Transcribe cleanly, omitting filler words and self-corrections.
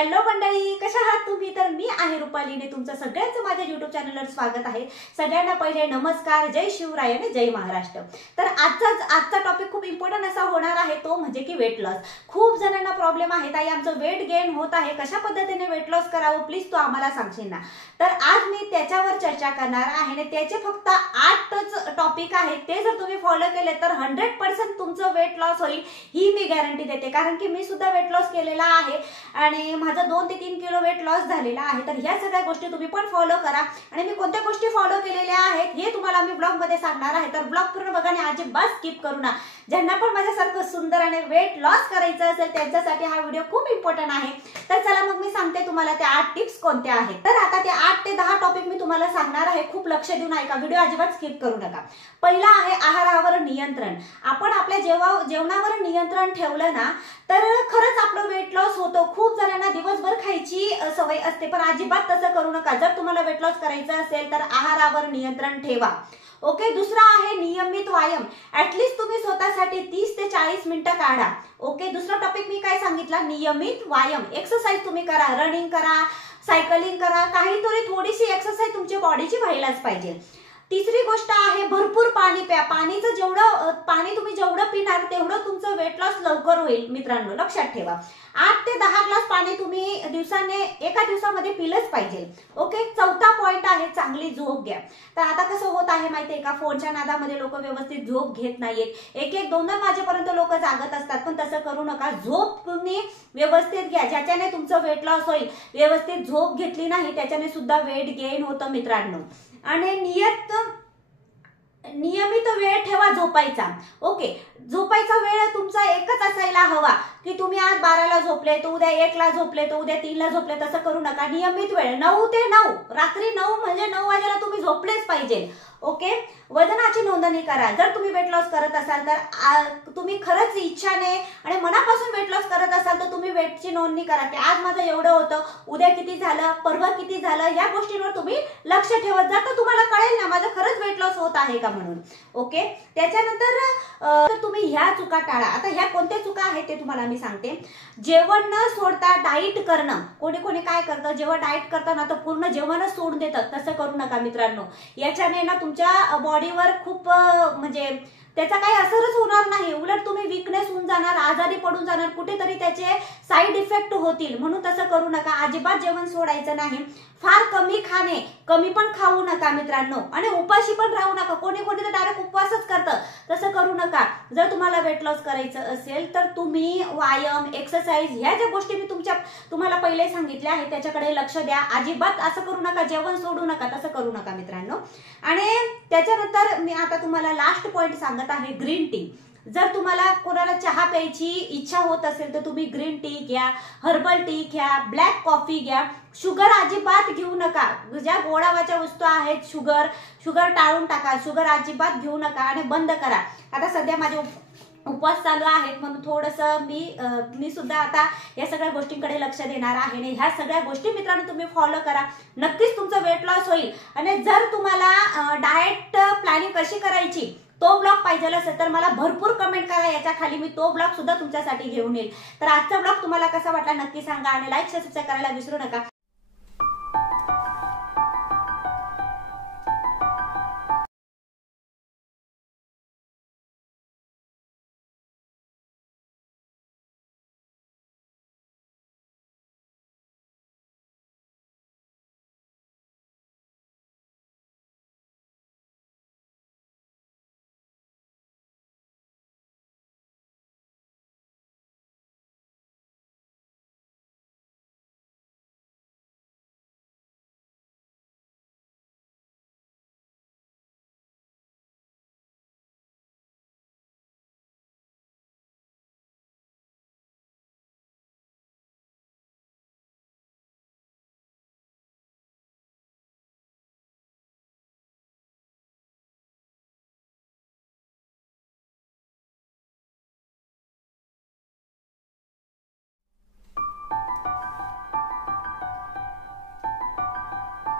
Hello मंडळी, कशा आहात तुम्ही? तर मी आहे रुपालीने तुमचं सगळ्यांचं माझ्या YouTube चॅनलवर स्वागत आहे। सगळ्यांना पहिले नमस्कार, जय शिवराय आणि जय महाराष्ट्र। तर आजचा टॉपिक खूप इम्पॉर्टंट असा होणार आहे, तो म्हणजे की वेट लॉस। खूप जणांना प्रॉब्लेम आहे ताई आमचं वेट गेन होत आहे, कशा पद्धतीने वेट लॉस करावं प्लीज तू आम्हाला सांगशील ना। तर आज मी त्याच्यावर चर्चा करणार आहे आणि त्याचे फक्त 8च टॉपिक आहेत, ते जर तुम्ही फॉलो केले तर 100% तुमचं वेट लॉस होईल ही मी गॅरंटी देते। कारण की मी सुद्धा वेट लॉस केलेला आहे आणि माझा 2 ते 3 किलो वेट लॉस झालेला आहे। तर ह्या सगळ्या गोष्टी तुम्ही पण फॉलो करा आणि मी कोणत्या गोष्टी फॉलो केलेल्या आहेत हे तुम्हाला मी ब्लॉग मध्ये सांगणार आहे। तर ब्लॉग पूर्ण बघा आणि अजिबात स्किप करू नका। ज्यांना पण माझ्यासारखं सुंदर आणि वेट लॉस करायचं असेल त्यांच्यासाठी हा व्हिडिओ खूप इम्पॉर्टंट आहे। तर चला मग मी सांगते तुम्हाला त्या 8 टिप्स कोणत्या आहेत। तर आता ते 8 ते 10 टॉपिक मी तुम्हाला सांगणार आहे, खूप लक्ष देऊन ऐका, व्हिडिओ अजिबात स्किप करू नका। पहिला आहे आहारावर नियंत्रण। आपण आपल्या जेवणावर नियंत्रण ठेवलं ना तर खरंच आपलं वेट लॉस होतो। खूप जणांना दिवसभर खायची सवय असते, पण अजिबात तसं करू नका। जर तुम्हाला वेट लॉस करायचं असेल तर आहारावर नियंत्रण ठेवा। ओके, दुसरा आहे नियमित व्यायाम। ऍटलीस्ट तुम्ही स्वतःसाठी 30 ते 40 मिनिटं काढा। ओके, दुसरा टॉपिक मी काय सांगितला, नियमित व्यायाम। एक्सरसाइज तुम्ही करा, रनिंग करा, सायकलिंग करा, काहीतरी थोडीशी एक्सरसाइज तुमच्या बॉडीची व्हायलाच पाहिजे। तिसरी गोष्ट आहे भरपूर पाणी प्या। पाणी तुम्ही जेवढं पिणार तेवढं तुमचं वेट लॉस लवकर होईल मित्रांनो, लक्षात ठेवा। 8 ते 10 ग्लास पाणी तुम्ही एका दिवसामध्ये पिलंच पाहिजे। ओके, चौथा पॉइंट आहे चांगली झोप घ्या। तर आता कसं होत आहे माहितीये का, फोनच्या नादामध्ये लोक व्यवस्थित झोप घेत नाहीयेत। 1-1, 2-2 वाजेपर्यंत लोक जागत असतात, पण तसं करू नका। झोप तुम्ही व्यवस्थित घ्या, ज्याच्याने तुमचं वेट लॉस होईल। व्यवस्थित झोप घेतली नाही त्याच्याने सुद्धा वेट गेन होतं मित्रांनो। आणि नियमित वेळ ठेवा झोपायचा। ओके, झोपायचा वेळ तुमचा एकच असायला हवा की तुम्ही आज 12ला झोपले तर उद्या 1ला झोपले तर उद्या 3ला झोपले, तसं करू नका। नियमित वेळ 9 ते 9, रात्री 9 म्हणजे 9 वाजेला तुम्ही झोपलेच पाहिजे। ओके, वजनाची नोंदणी करा। जर तुम्ही वेट लॉस करत असाल तर तुम्ही खरंच इच्छाने आणि मनापासून वेट लॉस करत असाल तर तुम्ही वेटची नोंदणी करा की आज माझं एवढं होतं, उद्या किती झालं, परवा किती झालं, या गोष्टींवर तुम्ही लक्ष ठेवत जा, तर तुम्हाला कळेल ना माझं खरंच वेट लॉस होत आहे का म्हणून। ओके, त्याच्यानंतर तुम्ही ह्या चुका टाळा। आता ह्या कोणत्या चुका आहेत ते तुम्हाला मी सांगते। जेवण न सोडता डाएट करणं। कोणी काय करतं, जेव्हा डाएट करतं ना तर पूर्ण जेवणच सोडून देतात, तसं करू नका मित्रांनो। याच्याने ना तुमच्या बॉडीवर खूप म्हणजे त्याचा काही असरच होणार नाही, उलट तुम्ही वीकनेस होऊन जाणार, आजारी पडून जाणार, कुठेतरी त्याचे साईड इफेक्ट होतील। म्हणून तसं करू नका, अजिबात जेवण सोडायचं नाही। फार कमी खाणे, कमी पण खाऊ नका मित्रांनो, आणि उपाशी पण राहू नका। कोणी तर डायरेक्ट उपवासच करतं, तसं करू नका। जर तुम्हाला वेट लॉस करायचं असेल तर तुम्ही व्यायाम, एक्सरसाइज ह्या ज्या गोष्टी मी तुम्हाला पहिले सांगितल्या आहेत त्याच्याकडे लक्ष द्या। अजिबात असं करू नका, जेवण सोडू नका, तसं करू नका मित्रांनो। आणि त्याच्यानंतर मी आता तुम्हाला लास्ट पॉइंट सांगत आहे, ग्रीन टी। जर तुम्हाला कोणाला चहा प्यायची इच्छा होत असेल तर तुम्ही ग्रीन टी घ्या, हर्बल टी घ्या, ब्लॅक कॉफी घ्या। शुगर अजिबात घेऊ नका। ज्या गोडावाच्या वस्तू आहेत शुगर टाळून टाका, शुगर अजिबात घेऊ नका आणि बंद करा। आता सध्या माझे उपवास चालू आहेत म्हणून थोडंसं मी सुद्धा आता या सगळ्या गोष्टींकडे लक्ष देणार आहे आणि ह्या सगळ्या गोष्टी मित्रांनो तुम्ही फॉलो करा, नक्कीच तुमचं वेट लॉस होईल। आणि जर तुम्हाला डाएट प्लॅनिंग कशी करायची तो ब्लॉग पाहिजे असेल तर मला भरपूर कमेंट करा, याच्या खाली मी तो ब्लॉग सुद्धा तुमच्यासाठी घेऊन येईल। तर आजचा ब्लॉग तुम्हाला कसा वाटला नक्की सांगा आणि लाईक, शेअर, सबस्क्राईब करायला विसरू नका।